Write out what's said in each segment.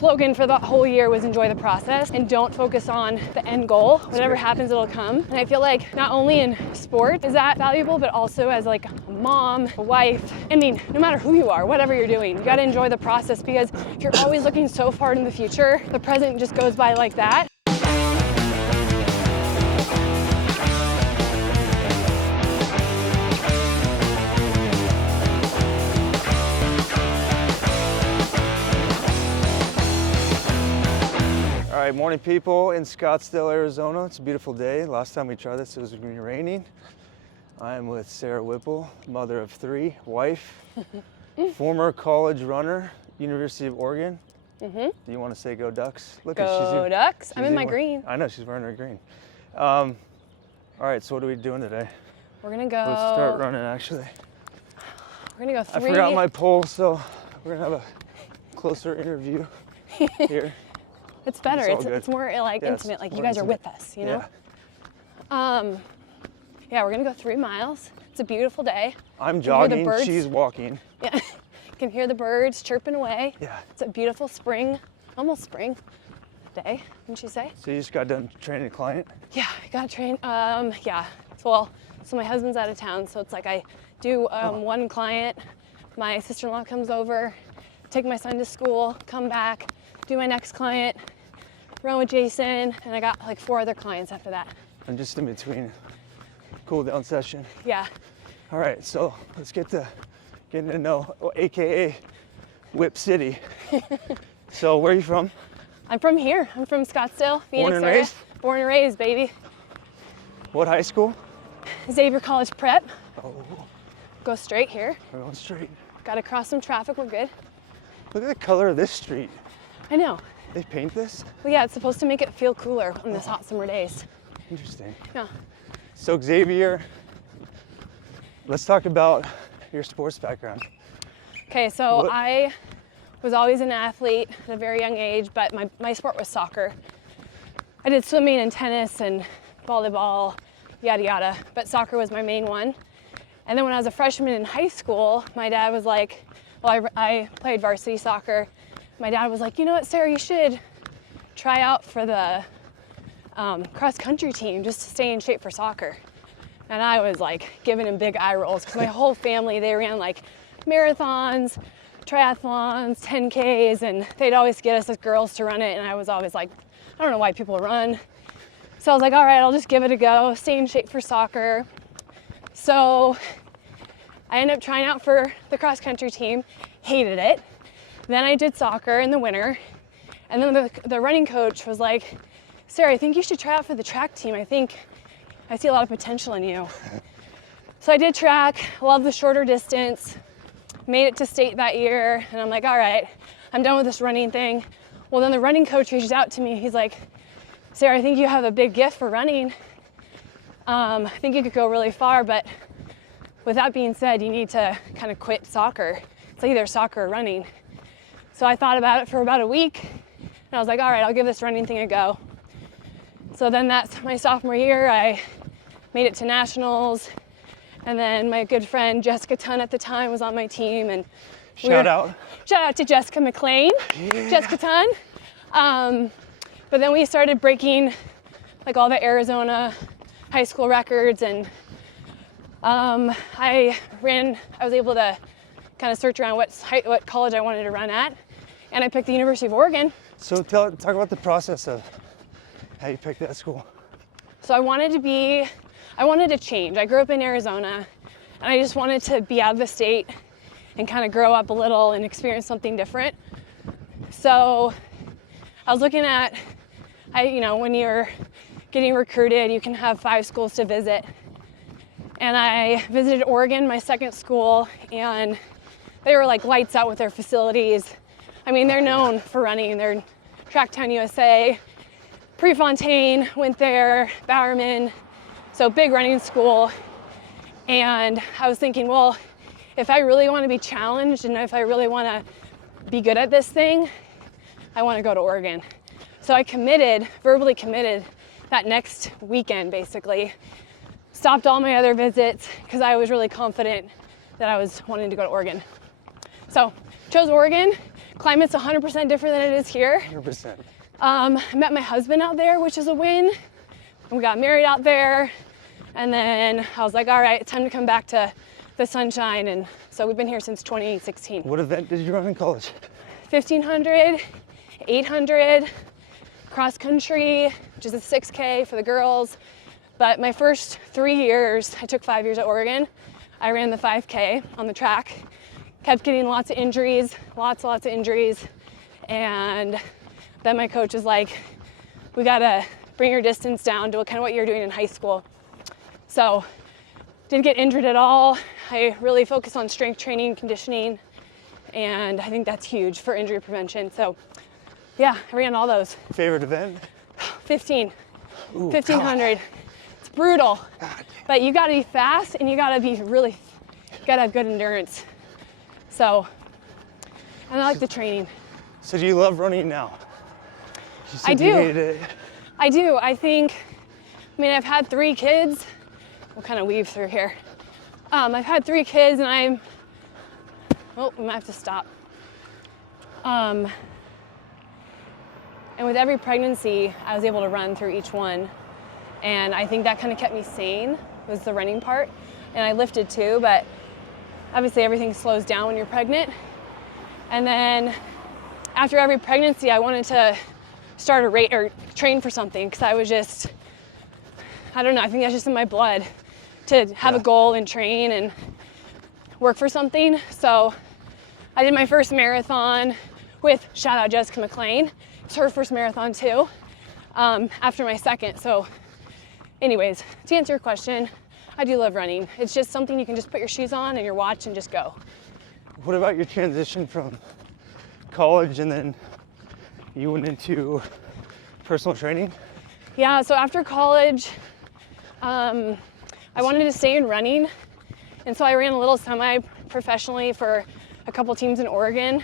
slogan for the whole year was enjoy the process and don't focus on the end goal. Whatever happens, it'll come. And I feel like not only in sport is that valuable, but also as like a mom, a wife. I mean, no matter who you are, whatever you're doing, you gotta enjoy the process, because if you're always looking so far in the future, the present just goes by like that. All right, morning people in Scottsdale, Arizona. It's a beautiful day. Last time we tried this, it was going to be raining. I am with Sarah Whipple, mother of 3, wife, former college runner, University of Oregon. Do you want to say go Ducks? Look, go Ducks. I'm in my green. I know, she's wearing her green. All right, so what are we doing today? We're going to go. Let's start running, actually. We're going to go 3. I forgot my pole, so we're going to have a closer interview here. It's better. It's more like intimate. Like you guys are with us, you know? Yeah, we're gonna go 3 miles. It's a beautiful day. I'm jogging, she's walking. Yeah, you can hear the birds chirping away. Yeah. It's a beautiful spring, almost spring day, wouldn't you say? So you just got done training a client? Yeah, I got trained. Yeah. So my husband's out of town, so it's like I do one client. My sister-in-law comes over, take my son to school, come back, do my next client, run with Jason, and I got like 4 other clients after that. And just in between, cool down session. Yeah. All right, so let's get to getting to know, AKA Whip City. So where are you from? I'm from here. I'm from Scottsdale, Phoenix Born and area. raised? Born and raised, baby. What high school? Xavier College Prep. Oh. Go straight here. We're going straight. Got to cross some traffic, we're good. Look at the color of this street. I know. They paint this? Well, yeah, it's supposed to make it feel cooler on this hot summer days. Interesting. Yeah. So Xavier, let's talk about your sports background. Okay, so I was always an athlete at a very young age, but my sport was soccer. I did swimming and tennis and volleyball, yada yada, but soccer was my main one. And then when I was a freshman in high school, my dad was like, well, I played varsity soccer. My dad was like, you know what, Sarah, you should try out for the cross-country team just to stay in shape for soccer. And I was like giving him big eye rolls because my whole family, they ran like marathons, triathlons, 10Ks, and they'd always get us as girls to run it. And I was always like, I don't know why people run. So I was like, all right, I'll just give it a go, stay in shape for soccer. So I ended up trying out for the cross-country team, hated it. Then I did soccer in the winter, and then the running coach was like, Sarah, I think you should try out for the track team. I think I see a lot of potential in you. So I did track, loved the shorter distance, made it to state that year, and I'm like, all right, I'm done with this running thing. Well, then the running coach reached out to me. He's like, Sarah, I think you have a big gift for running. I think you could go really far, but with that being said, you need to kind of quit soccer. It's either soccer or running. So I thought about it for about a week, and I was like, all right, I'll give this running thing a go. So then that's my sophomore year. I made it to nationals, and then my good friend Jessica Tunn at the time was on my team. And Shout out to Jessica McLean, Jessica Tunn. But then we started breaking like all the Arizona high school records, and I was able to kind of search around what college I wanted to run at, and I picked the University of Oregon. So talk about the process of how you picked that school. So I wanted to change. I grew up in Arizona, and I just wanted to be out of the state and kind of grow up a little and experience something different. So I was looking at, when you're getting recruited, you can have 5 schools to visit. And I visited Oregon, my second school, and they were like lights out with their facilities. I mean, they're known for running. They're Tracktown USA, Prefontaine went there, Bowerman, so big running school. And I was thinking, well, if I really want to be challenged and if I really want to be good at this thing, I want to go to Oregon. So I verbally committed that next weekend, basically. Stopped all my other visits because I was really confident that I was wanting to go to Oregon. So chose Oregon. Climate's 100% different than it is here. 100%. I met my husband out there, which is a win. We got married out there. And then I was like, all right, it's time to come back to the sunshine. And so we've been here since 2016. What event did you run in college? 1500, 800, cross country, which is a 6K for the girls. But my first 3 years, I took 5 years at Oregon. I ran the 5K on the track, kept getting lots of injuries, lots of injuries. And then my coach was like, we gotta bring your distance down to kind of what you're doing in high school. So didn't get injured at all. I really focused on strength training, conditioning, and I think that's huge for injury prevention. So yeah, I ran all those. Favorite event? 1500. God. It's brutal, God. But you gotta be fast and you gotta have good endurance. So, and I like the training. So do you love running now? I do. You hated it. I do. I mean, I've had 3 kids. We'll kind of weave through here. I've had 3 kids and we might have to stop. And with every pregnancy, I was able to run through each one. And I think that kind of kept me sane, was the running part. And I lifted too, but obviously everything slows down when you're pregnant. And then after every pregnancy, I wanted to start a rate or train for something because I was just, I don't know, I think that's just in my blood to have a goal and train and work for something. So I did my first marathon with, shout out Jessica McLean. It's her first marathon too, after my second. So anyways, to answer your question, I do love running. It's just something you can just put your shoes on and your watch and just go. What about your transition from college and then you went into personal training? Yeah, so after college, I wanted to stay in running. And so I ran a little semi-professionally for a couple teams in Oregon.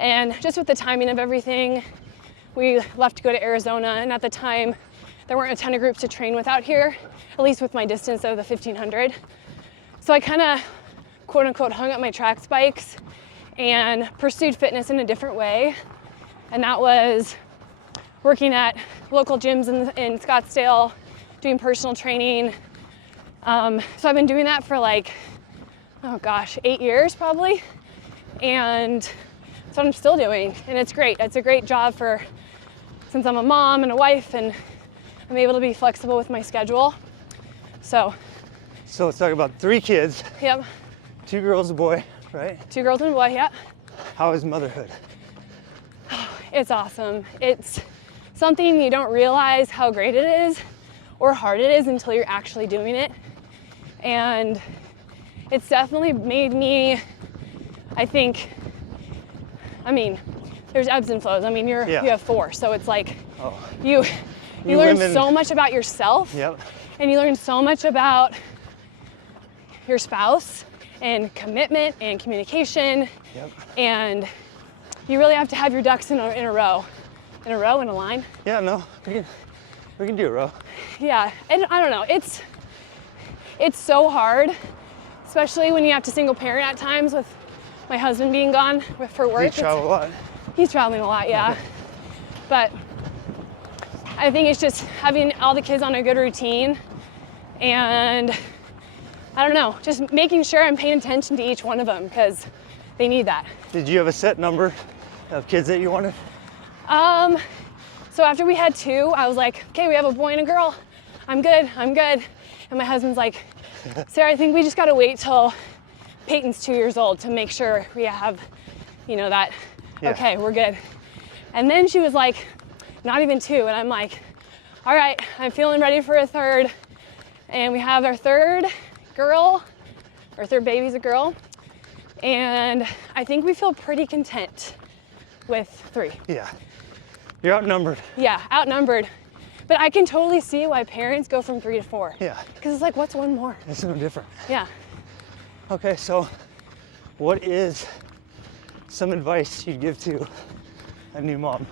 And just with the timing of everything, we left to go to Arizona. And at the time, there weren't a ton of groups to train with out here, at least with my distance of the 1500. So I kind of, quote unquote, hung up my track spikes and pursued fitness in a different way. And that was working at local gyms in Scottsdale, doing personal training. So I've been doing that for 8 years probably. And that's what I'm still doing. And it's great. It's a great job since I'm a mom and a wife and I'm able to be flexible with my schedule. So let's talk about 3 kids. Yep. 2 girls, a boy, right? 2 girls and a boy, yeah. How is motherhood? It's awesome. It's something you don't realize how great it is or hard it is until you're actually doing it. And it's definitely made me, there's ebbs and flows. You have 4, so it's like you learn so much about yourself. Yep. And you learn so much about your spouse and commitment and communication. Yep. And you really have to have your ducks in a row. In a line? Yeah, no, we can do a row. Yeah, and I don't know, it's so hard, especially when you have to single parent at times with my husband being gone for work. He travel a lot. He's traveling a lot, yeah. But I think it's just having all the kids on a good routine and I don't know, just making sure I'm paying attention to each one of them because they need that. Did you have a set number of kids that you wanted? So after we had 2, I was like, okay, we have a boy and a girl. I'm good. And my husband's like, Sarah, I think we just gotta wait till Peyton's 2 years old to make sure we have, that, okay, we're good. And then she was like, not even 2. And I'm like, all right, I'm feeling ready for a 3rd. And we have our 3rd girl, our 3rd baby's a girl. And I think we feel pretty content with 3. Yeah, you're outnumbered. Yeah, outnumbered. But I can totally see why parents go from 3 to 4. Yeah. Because it's like, what's one more? It's no different. Yeah. Okay, so what is some advice you'd give to a new mom?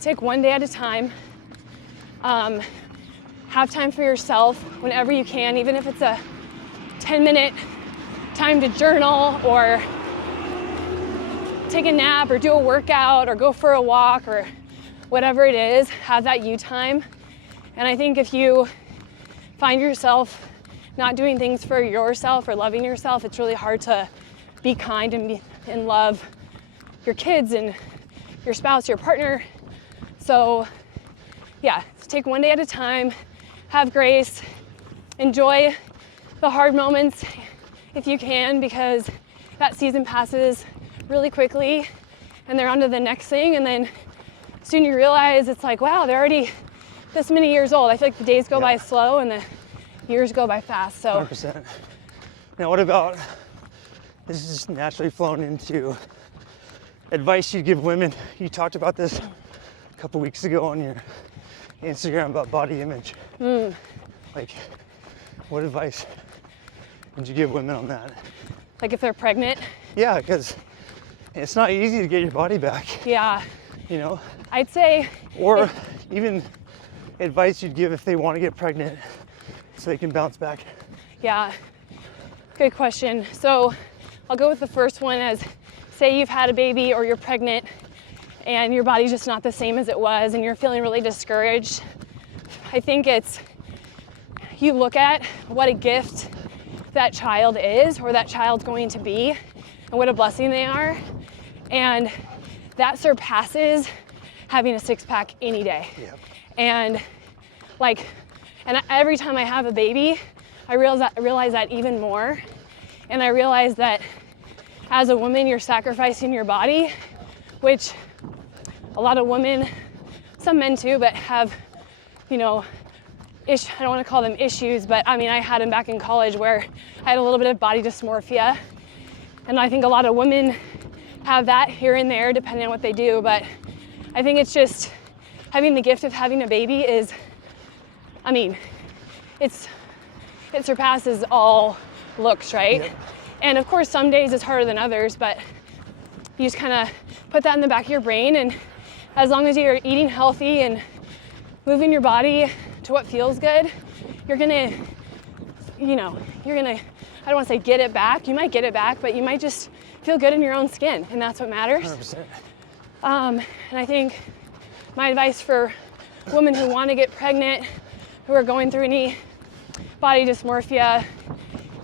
Take one day at a time. Have time for yourself whenever you can, even if it's a 10-minute time to journal or take a nap or do a workout or go for a walk or whatever it is, have that you time. And I think if you find yourself not doing things for yourself or loving yourself, it's really hard to be kind and love your kids and your spouse, your partner. So yeah, take one day at a time, have grace, enjoy the hard moments if you can, because that season passes really quickly and they're on to the next thing. And then soon you realize it's like, wow, they're already this many years old. I feel like the days go by slow and the years go by fast. So 100%. Now what about, this is just naturally flown into advice you give women. You talked about this a couple weeks ago on your Instagram about body image. Like, what advice would you give women on that? like if they're pregnant? Yeah, because it's not easy to get your body back. Yeah. You know? I'd say. Or even advice you'd give if they want to get pregnant so they can bounce back. Yeah, good question. So I'll go with the first one as, say you've had a baby or you're pregnant and your body's just not the same as it was and you're feeling really discouraged. I think it's, you look at what a gift that child is or that child's going to be and what a blessing they are. And that surpasses having a six-pack any day. Yep. And like, and every time I have a baby, I realize that even more. And I realize that as a woman, you're sacrificing your body, which a lot of women, some men too, but have, you know, I don't want to call them issues, but I mean, I had them back in college where I had a little bit of body dysmorphia. And I think a lot of women have that here and there, depending on what they do. But I think it's just having the gift of having a baby is, I mean, it surpasses all looks, right? Yep. And of course, some days it's harder than others, but you just kind of put that in the back of your brain. And as long as you're eating healthy and moving your body to what feels good, you're gonna, I don't want to say get it back. You might get it back, but you might just feel good in your own skin, and that's what matters. 100%. And I think my advice for women who want to get pregnant, who are going through any body dysmorphia,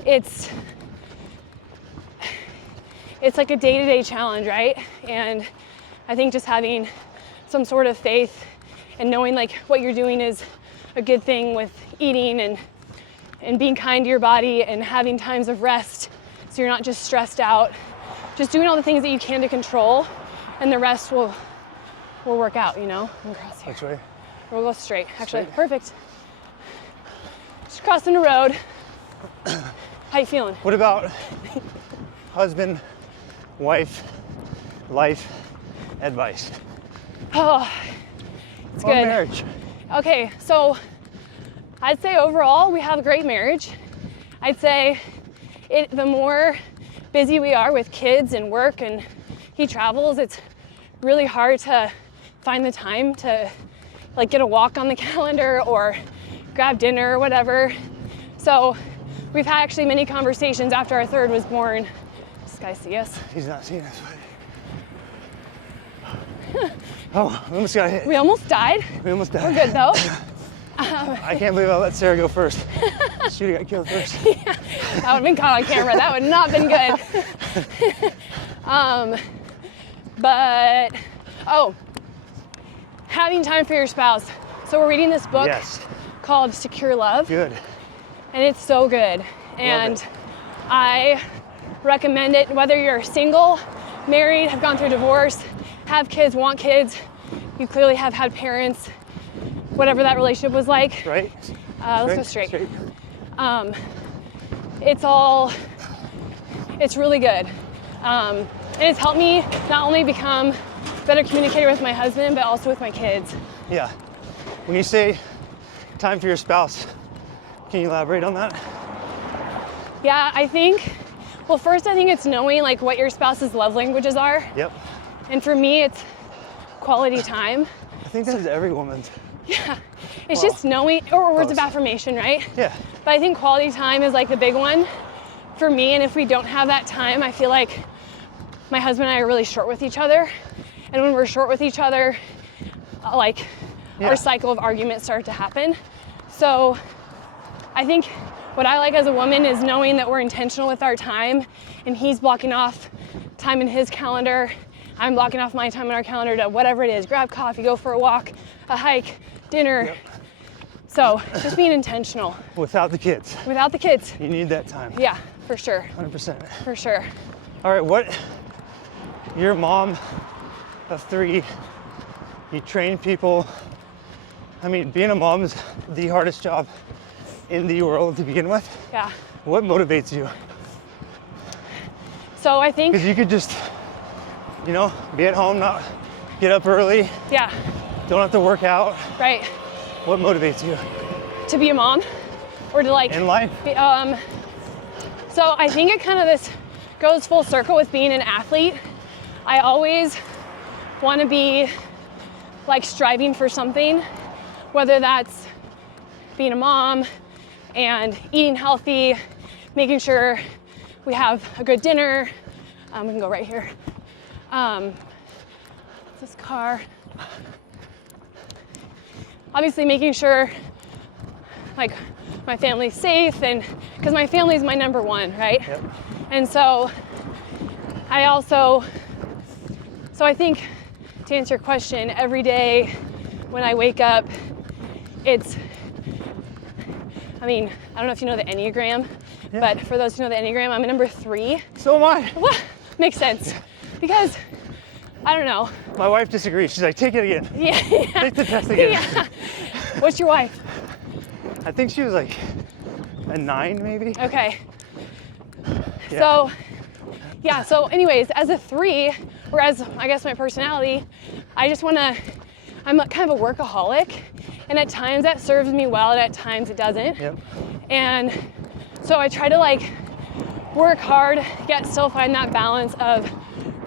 it's like a day-to-day challenge, right? And I think just having some sort of faith and knowing like what you're doing is a good thing with eating and being kind to your body and having times of rest so you're not just stressed out. Just doing all the things that you can to control, and the rest will work out, you know? Across here. Which way? We'll go straight. Actually, Straight. perfect. Just crossing the road. How you feeling? What about husband, wife, life advice? Oh, it's Or good. marriage. Okay, so I'd say overall we have a great marriage. I'd say the more busy we are with kids and work and he travels, it's really hard to find the time to like get a walk on the calendar or grab dinner or whatever. So we've had actually many conversations after our third was born. Does this guy see us? He's not seeing us. Oh, we almost got hit. We almost died. We almost died. We're good though. I can't believe I let Sarah go first. She would have got killed first. Yeah, that would have been caught on camera. That would not have been good. But having time for your spouse. So we're reading this book Yes. called Secure Love. Good. And it's so good. And I recommend it whether you're single, married, have gone through divorce, have kids, want kids, you clearly have had parents, whatever that relationship was like. Right? Let's go straight. It's really good. And it's helped me not only become a better communicator with my husband, but also with my kids. Yeah. When you say time for your spouse, can you elaborate on that? Yeah, I think it's knowing like what your spouse's love languages are. Yep. And for me, it's quality time. I think this is every woman's. Yeah, it's just knowing, or words of Close. affirmation, right? Yeah. But I think quality time is like the big one for me, and if we don't have that time, I feel like my husband and I are really short with each other. And when we're short with each other, like our cycle of arguments start to happen. So I think what I like as a woman is knowing that we're intentional with our time, and he's blocking off time in his calendar. I'm blocking off my time in our calendar to whatever it is, grab coffee, go for a walk, a hike, dinner. Yep. So just being intentional. Without the kids. Without the kids. You need that time. Yeah, for sure. 100%. For sure. All right, you're a mom of 3, you train people. I mean, being a mom is the hardest job in the world to begin with. Yeah. What motivates you? So I think, Because you could just, you know, be at home, not get up early, yeah, don't have to work out. right. What motivates you To be a mom or to like, in life? So I think it kind of this goes full circle with being an athlete. I always want to be like striving for something, whether that's being a mom and eating healthy, making sure we have a good dinner. We can go right here. This car. Obviously making sure like my family's safe, and because my family's my number one, right? Yep. And so I think to answer your question, every day when I wake up, I mean, I don't know if you know the Enneagram, but for those who know the Enneagram, I'm a number 3. So am I. What? Makes sense. Because, I don't know. My wife disagrees. She's like, take it again. Yeah. Take the test again. Yeah. What's your wife? I think she was like a 9 maybe. Okay. Yeah. So anyways, as a 3, or as I guess my personality, I'm kind of a workaholic, and at times that serves me well and at times it doesn't. Yep. And so I try to like work hard, yet still find that balance of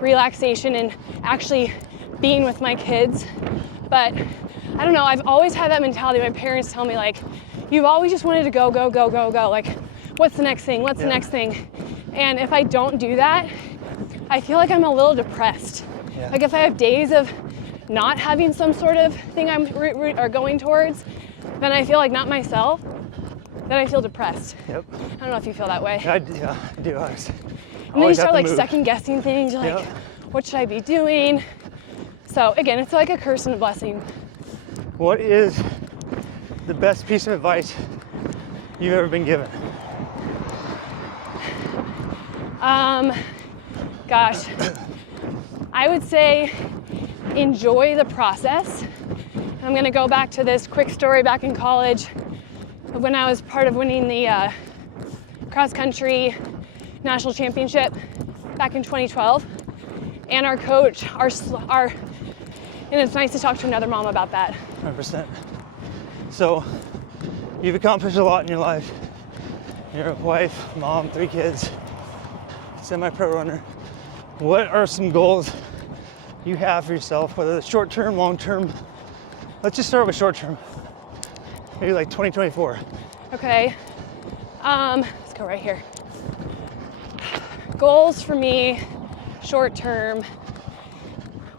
relaxation and actually being with my kids. But I don't know, I've always had that mentality. My parents tell me like, you've always just wanted to go, go, go, go, go. Like, what's the next thing? What's the next thing? And if I don't do that, I feel like I'm a little depressed. Yeah. Like if I have days of not having some sort of thing I'm or going towards, then I feel like not myself, then I feel depressed. Yep. I don't know if you feel that way. I do. And then you start like second guessing things. You're like, what should I be doing? So again, it's like a curse and a blessing. What is the best piece of advice you've ever been given? Gosh, I would say enjoy the process. I'm gonna go back to this quick story back in college when I was part of winning the cross country national championship back in 2012. And our coach, and it's nice to talk to another mom about that. 100%. So you've accomplished a lot in your life. You're a wife, mom, 3 kids, semi-pro runner. What are some goals you have for yourself, whether it's short-term, long-term? Let's just start with short-term. Maybe like 2024. Okay, let's go right here. Goals for me, short-term.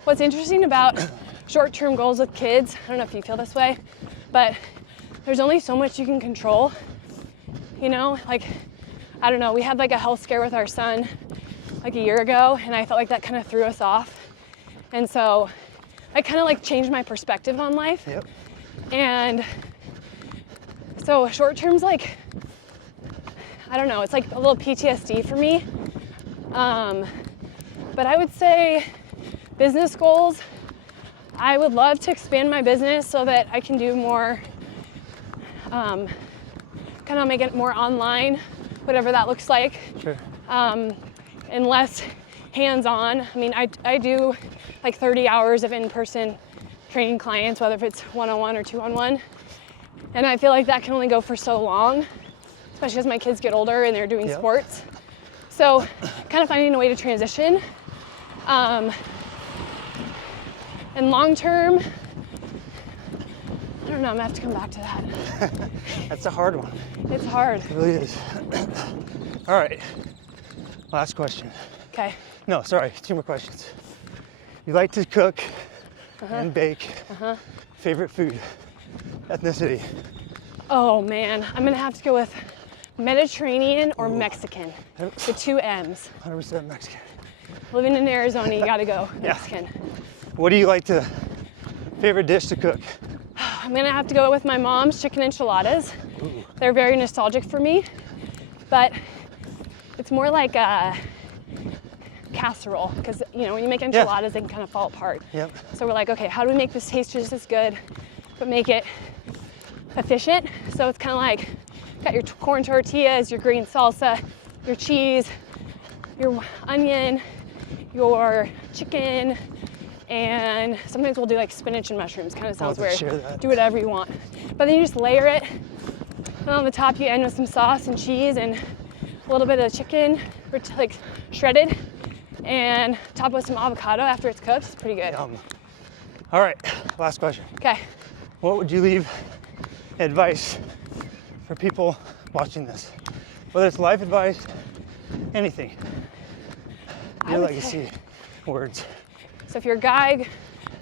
What's interesting about short-term goals with kids, I don't know if you feel this way, but there's only so much you can control. You know, like, I don't know, we had like a health scare with our son like a year ago, and I felt like that kind of threw us off. And so I kind of like changed my perspective on life. Yep. And so short term's like, I don't know, it's like a little PTSD for me. But I would say business goals, I would love to expand my business so that I can do more, kind of make it more online, whatever that looks like. Sure. And less hands-on. I mean, I do like 30 hours of in-person training clients, whether if it's one-on-one or two-on-one. And I feel like that can only go for so long, especially as my kids get older and they're doing sports. So kind of finding a way to transition. And long-term, I don't know, I'm gonna have to come back to that. That's a hard one. It's hard. It really is. All right, last question. Okay. No, sorry, 2 more questions. You like to cook and bake. Favorite food, ethnicity. Oh man, I'm gonna have to go with Mediterranean or Mexican. The 2 M's. 100% Mexican. Living in Arizona, you gotta go Mexican. What do you like to, favorite dish to cook? I'm gonna have to go with my mom's chicken enchiladas. Ooh. They're very nostalgic for me, but it's more like a casserole, because you know when you make enchiladas, they can kind of fall apart. Yep. So we're like, okay, how do we make this taste just as good, but make it efficient? So it's kind of like, got your corn tortillas, your green salsa, your cheese, your onion, your chicken, and sometimes we'll do like spinach and mushrooms. Kind of sounds weird. Share that. Do whatever you want. But then you just layer it, and on the top you end with some sauce and cheese and a little bit of chicken, like shredded, and top with some avocado after it's cooked. It's pretty good. Yum. All right, last question. Okay. What would you leave advice for people watching this? Whether it's life advice, anything. Your legacy words. So if you're a guy,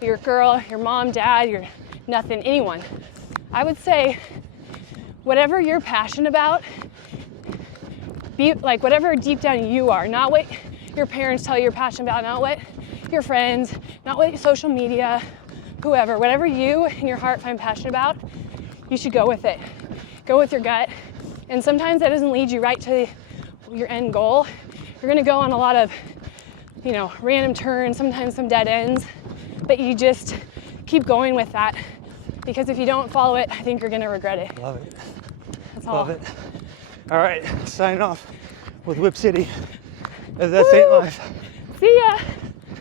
you're a girl, your mom, dad, you're nothing, anyone, I would say whatever you're passionate about, be like whatever deep down you are, not what your parents tell you you're passionate about, not what your friends, not what social media, whoever, whatever you in your heart find passionate about, you should go with it. Go with your gut. And sometimes that doesn't lead you right to your end goal. You're gonna go on a lot of, you know, random turns, sometimes some dead ends, but you just keep going with that, because if you don't follow it, I think you're gonna regret it. Love it. That's all. Love it. All right, signing off with Whip City. That's Ain't Life. See ya.